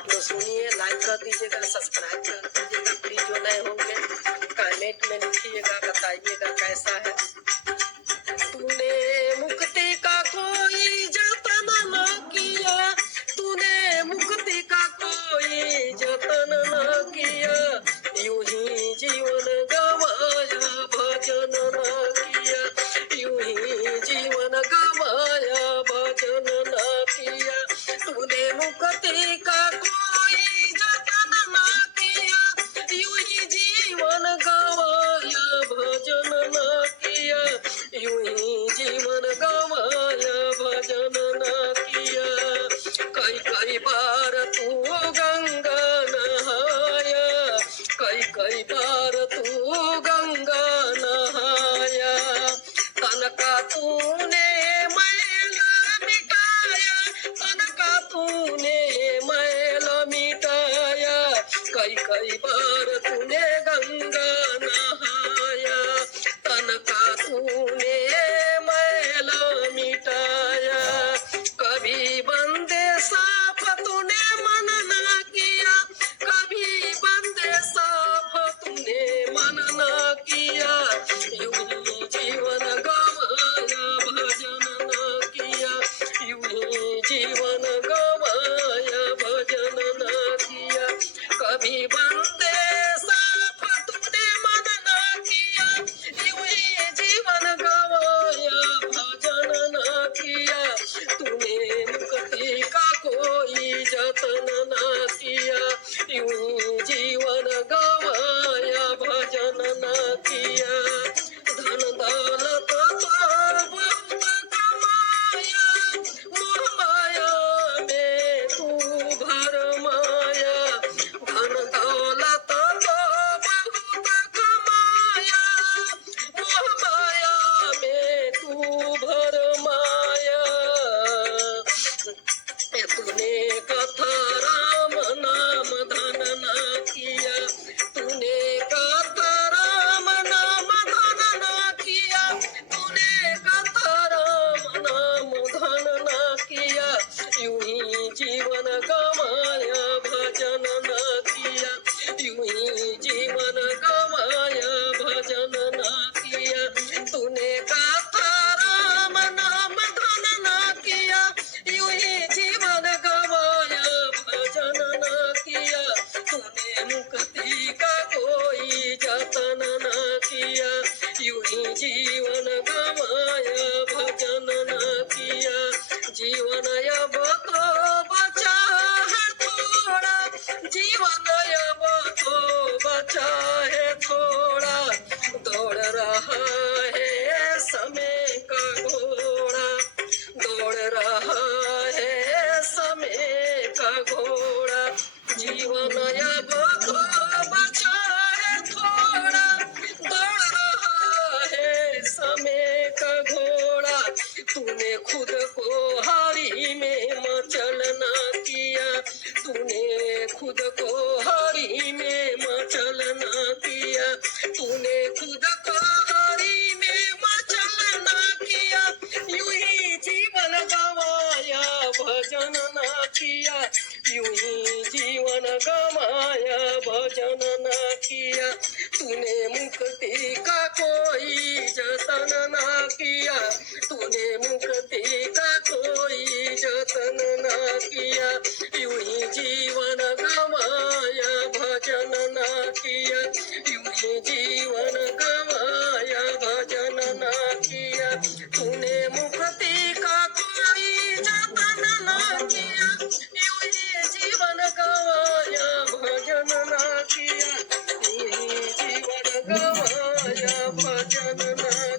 आप लोग सुनिए, लाइक कर दीजिएगा, सब्सक्राइब कर दीजिएगा प्लीज। जो नए होंगे कमेंट में लिखिएगा, बताइएगा कैसा है। तूने मुक्ति का कोई जतन न किया, तूने मुक्ति का कोई जतन न किया, यूं ही जीवन गवाया भजन न किया, यूं ही जीवन गवाया भजन न किया। तूने मुक्ति का कोई जतन न किया, यूं ही जीवन गवाया भजन न किया, यूं ही जीवन गवाया भजन न किया। कई कई बार तू गंगा नहाया, कई कई बार तू गंगा नहाया, तन का तूने मैला मिटाया, तन का तूने मैला मिटाया। कई कई बार तूने गंगा नहाया, तन का तूने मैला मिटाया। कभी बंदे साफ तूने मन न किया, कभी बंदे साफ तूने मन न किया, यूं ही जीवन गवाया भजन न किया, यूं ही जीवन गवाया भजन न किया। कभी बंदे साफ तूने मन न किया, यूं ही जीवन गवाया भजन न किया। तूने मुक्ति का कोई जतन न किया, यूं जीवन गवाया भजन न किया। धन दौलत तो बहुत कमाया, मोह माया में तू भर माया। धन दौलत तो बहुत कमाया, मोह माया में तू भर माया। तूने कथा राम नाम धन न किया, तूने कथा राम नाम धन न किया, तूने कथा राम नाम धन न किया, यूं ही जीवन गवाया भजन न किया, यूं ही जीवन गवाया भजन न किया। तूने कथा राम नाम धन न किया, यूं ही जीवन गवाया भजन न किया। तूने मुक्ति का कोई जतन न किया, यूं ही जीवन गवाया भजन न किया। जीवन अब तो बचा है थोड़ा, जीवन अब तो बचा है थोड़ा, दौड़ रहा है समय का घोड़ा, दौड़ रहा है समय का घोड़ा। जीवन अब तो बचा है थोड़ा, दौड़ रहा है समय का घोड़ा। तूने खुद को हारी में मचल न किया, तूने खुद को हारी में मचल न किया, तूने खुद को हारी में मचल न किया, यूं ही जीवन गवाया भजन न किया, यूं ही जीवन गवाया भजन न किया। तूने मुक्ति का कोई जतन न किया, तूने मुक्ति का कोई जतन न किया, यूं ही जीवन गवाया भजन न किया, यूं ही जीवन गवाया भजन न किया। तूने मुक्ति का कोई जतन न किया, यूं ही जीवन गवाया भजन न किया, यूं ही जीवन गवाया भजन न